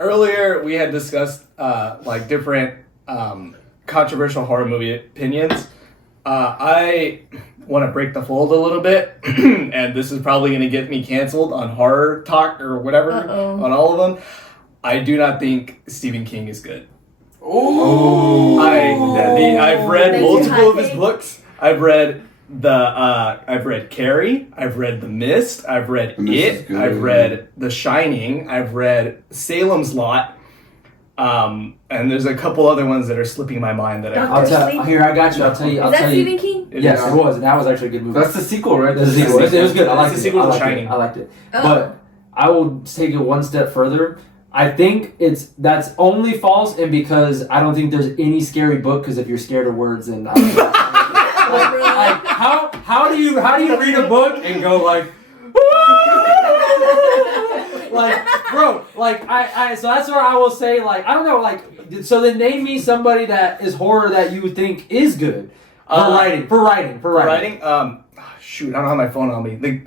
earlier we had discussed like different controversial horror movie opinions. I want to break the fold a little bit, and this is probably going to get me canceled on horror talk or whatever on all of them. I do not think Stephen King is good. Oh, I've read multiple of his books. I've read Carrie. I've read The Mist. I've read It. I've read The Shining. I've read Salem's Lot. And there's a couple other ones that are slipping my mind that I got you. I'll tell you. Is that Stephen King? Yes, it was. And that was actually a good movie. That's the sequel, right? That's the sequel. It was good. I liked it. The sequel to Shining. I liked it. But I will take it one step further. I think that's only false, and because I don't think there's any scary book. Because if you're scared of words, then I don't know. like how do you read a book and go like bro, I so that's where I will say like I don't know like so then name me somebody that is horror that you would think is good for writing. Shoot, I don't have my phone on me.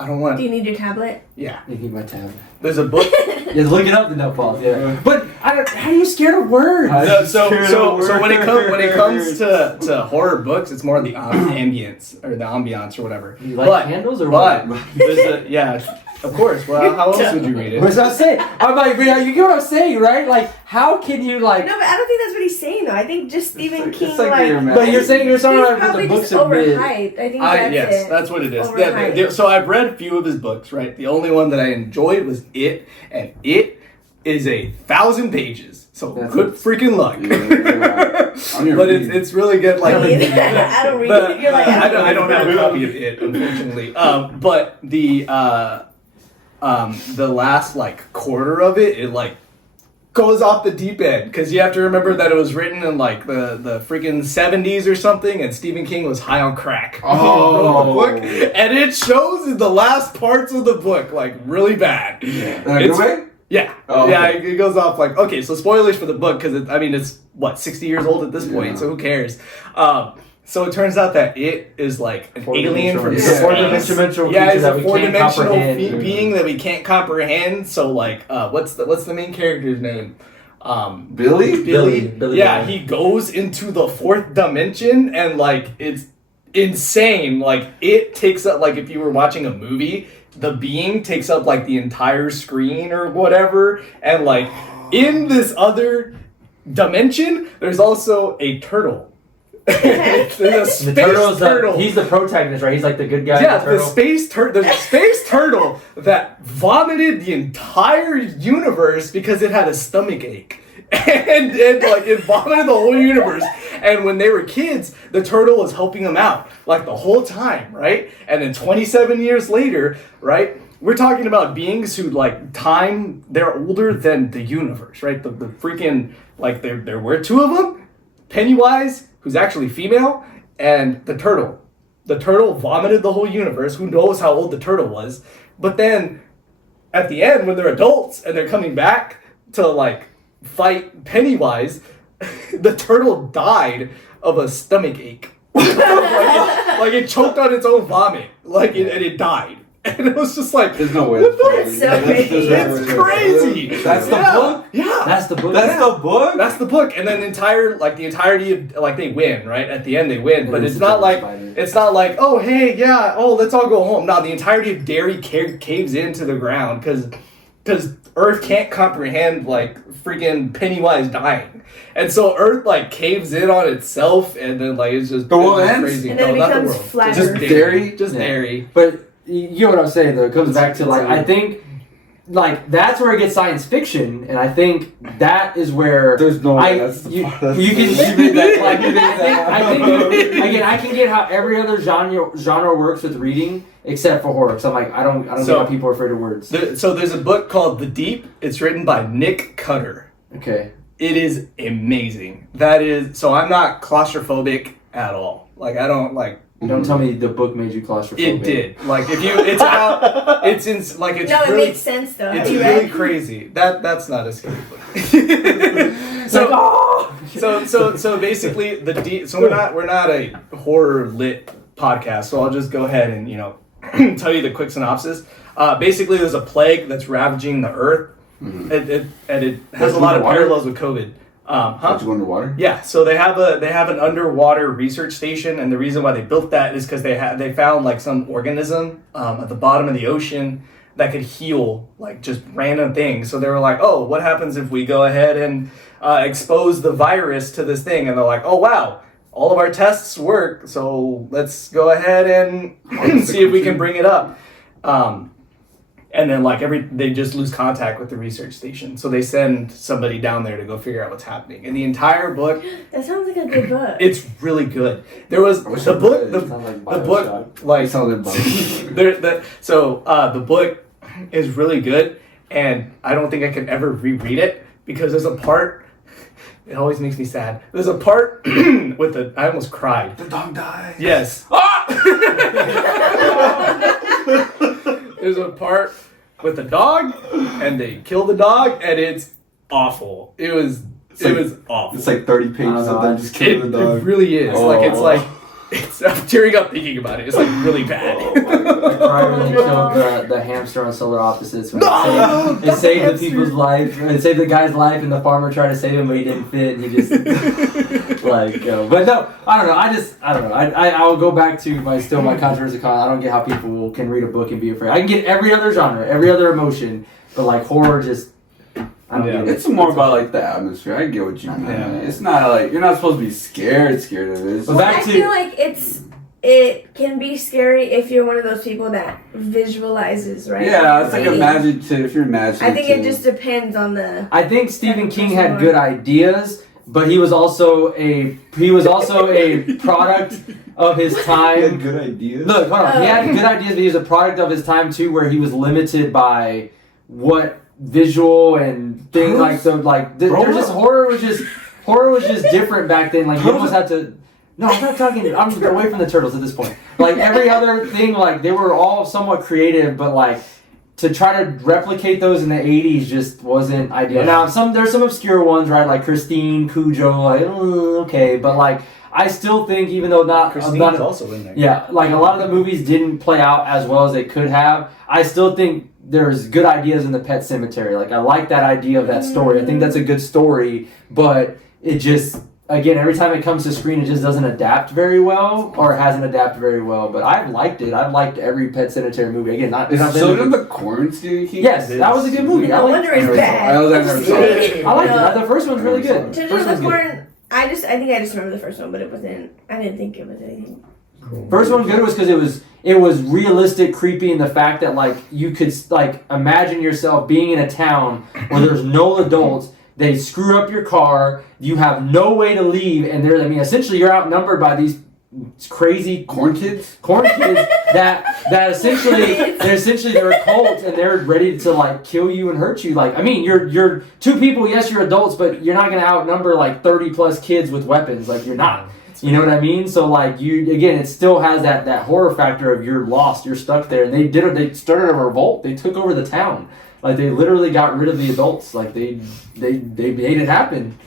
I don't want. Do you need your tablet? Yeah. I need my tablet. There's a book. Yeah, look it up the no falls. Yeah. But how are you scared of words? So when it comes to horror books, it's more the ambience or the ambiance or whatever. You like candles or what? Of course. Well, how else would you read it? What's I saying? I'm like, you get what I'm saying, right? Like, how can you like? No, but I don't think that's what he's saying though. I think just Stephen King like But you're saying you're talking about probably the books just are big. overhyped. I think that's yes, it. that's what it is. So I've read a few of his books, right? The only one that I enjoyed was It, and It is 1,000 pages. So that's good freaking luck. But it's really good. Like I don't read it. You're like I don't have a copy of It, unfortunately. But the last like quarter of it like goes off the deep end because you have to remember that it was written in like the freaking 70s or something, and Stephen King was high on crack. Oh, the book, and it shows in the last parts of the book like really bad. Yeah. Oh, yeah, okay. It goes off like, okay, so spoilers for the book because it's what, 60 years old at this point, so who cares? So it turns out that It is like an alien from space. Four-dimensional Yeah, it's creature a four-dimensional being that we can't comprehend. So like, what's the main character's name? Billy. Yeah, he goes into the fourth dimension and like it's insane. Like it takes up, like if you were watching a movie, the being takes up like the entire screen or whatever, and like in this other dimension there's also a turtle. There's a space turtle. He's the protagonist, right? He's like the good guy. Yeah, there's a space turtle that vomited the entire universe because it had a stomach ache. And like it vomited the whole universe. And when they were kids, the turtle was helping them out like the whole time, right? And then 27 years later, right? We're talking about beings who like time, they're older than the universe, right? The freaking, like there were two of them, Pennywise, who's actually female, and the turtle. The turtle vomited the whole universe. Who knows how old the turtle was? But then at the end, when they're adults and they're coming back to like fight Pennywise, the turtle died of a stomach ache. like it choked on its own vomit, and it died. And it was just like, there's no way. That's so crazy. It's crazy. That's the book? Yeah. That's the book. That's the book? That's the book. And then the entirety of, like, they win, right? At the end they win. But it's not like, oh, hey, yeah, oh, let's all go home. No, the entirety of Derry caves into the ground because Earth can't comprehend, like, freaking Pennywise dying. And so Earth, like, caves in on itself, and then, like, it's just crazy. And then it becomes flat. Just Derry. Just Derry. But you know what I'm saying, though? It comes back to, like, I think, like, that's where it gets science fiction, and I think that is where... There's no way you can... I can get how every other genre works with reading, except for horror. Because I'm like, I don't get how people are afraid of words. So there's a book called The Deep. It's written by Nick Cutter. Okay. It is amazing. So I'm not claustrophobic at all. Like, I don't, like... Don't tell me the book made you claustrophobic. It did. Like, it makes sense though. It's really crazy. That's not a scary book. So basically the deep. So we're not a horror lit podcast. So I'll just go ahead and tell you the quick synopsis. Basically, there's a plague that's ravaging the earth, And it has a lot of parallels with COVID. Did you go underwater? Yeah, so they have an underwater research station, and the reason why they built that is because they found like some organism at the bottom of the ocean that could heal like just random things. So they were like, oh, what happens if we go ahead and expose the virus to this thing? And they're like, oh wow, all of our tests work, so let's go ahead and see if we can bring it up. And then like they just lose contact with the research station, so they send somebody down there to go figure out what's happening. And the entire book, that sounds like a good book. It's really good. There was the book, the book, like the book is really good, and I don't think I could ever reread it because there's a part. It always makes me sad. There's a part with I almost cried. The dog died. Yes. There's a part with the dog, and they kill the dog, and it's awful. It was awful. It's like 30 pages of them just killing the dog. It really is. I'm tearing up thinking about it. It's like really bad. I cried when they killed the hamster on Solar Opposites. When it saved the people's life. It saved the guy's life, and the farmer tried to save him, but he didn't fit. And he just but no, I don't know. I don't know. I'll go back to my controversial comment. I don't get how people can read a book and be afraid. I can get every other genre, every other emotion, but like horror just. I don't get it. It's more about like the atmosphere. I get what you mean. Yeah. It's not like you're not supposed to be scared of it. Well, I feel like it can be scary if you're one of those people that visualizes, right? Yeah, it's like if you're imaginative. I think it just depends on the. I think Stephen King had good ideas, but he was also a product of his time. He had good ideas. Look, hold on. He had good ideas, but he was a product of his time too, where he was limited by what visual and things there's just horror was just different back then. Like you almost had to. No, I'm not talking. I'm away from the turtles at this point. Like every other thing, like they were all somewhat creative, but like to try to replicate those in the 80s just wasn't ideal. Yeah. Now there's some obscure ones, right? Like Christine, Cujo, like okay, but like I still think even though Christine's also in there. Yeah, like a lot of the movies didn't play out as well as they could have. I still think there's good ideas in the Pet Cemetery. Like I like that idea of that story. I think that's a good story, but it just again every time it comes to screen it just doesn't adapt very well or hasn't adapted very well. But I've liked it. I've liked every Pet Cemetery movie. Again, not so did the Corn Stephen King. Yes, that was a good movie. No wonder it's bad. I liked it. The first one's really good. Children of the Corn. I think I just remember the first one, but it wasn't. I didn't think it was anything. Cool. First one good was because it was realistic, creepy, in the fact that like you could like imagine yourself being in a town where there's no adults. They screw up your car. You have no way to leave, and essentially you're outnumbered by these crazy corn kids that essentially they're a cult and they're ready to like kill you and hurt you. Like you're two people. Yes, you're adults, but you're not gonna outnumber like 30 plus kids with weapons. Like you're not. You know what I mean? So like it still has that horror factor of you're lost, you're stuck there. And they started a revolt. They took over the town. Like they literally got rid of the adults. Like they made it happen.